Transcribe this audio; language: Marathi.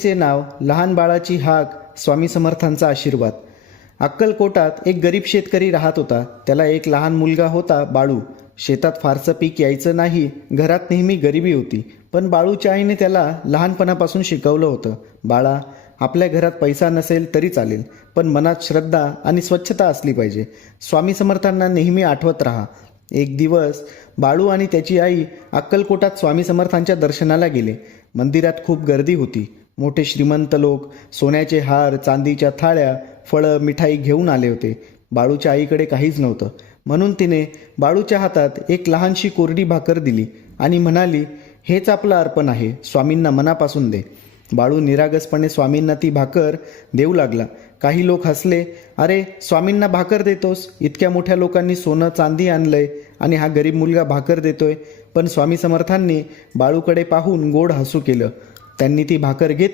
आईचे नाव, लहान बाळाची हाक, स्वामी समर्थांचा आशीर्वाद. अक्कलकोटात एक गरीब शेतकरी राहत होता. त्याला एक लहान मुलगा होता, बाळू. शेतात फारसं पीक यायचं नाही, घरात नेहमी गरिबी होती. पण बाळूच्या आईने त्याला लहानपणापासून शिकवलं होतं, बाळा, आपल्या घरात पैसा नसेल तरी चालेल, पण मनात श्रद्धा आणि स्वच्छता असली पाहिजे. स्वामी समर्थांना नेहमी आठवत राहा. एक दिवस बाळू आणि त्याची आई अक्कलकोटात स्वामी समर्थांच्या दर्शनाला गेले. मंदिरात खूप गर्दी होती. मोठे श्रीमंत लोक सोन्याचे हार, चांदीच्या थाळ्या, फळं, मिठाई घेऊन आले होते. बाळूच्या आईकडे काहीच नव्हतं. म्हणून तिने बाळूच्या हातात एक लहानशी कोरडी भाकर दिली आणि म्हणाली, हेच आपलं अर्पण आहे, स्वामींना मनापासून दे. बाळू निरागसपणे स्वामींना ती भाकर देऊ लागला. काही लोक हसले, अरे, स्वामींना भाकर देतोस? इतक्या मोठ्या लोकांनी सोनं चांदी आणलंय आणि हा गरीब मुलगा भाकर देतोय. पण स्वामी समर्थांनी बाळूकडे पाहून गोड हसू केलं. त्यांनी ती भाकर घेतली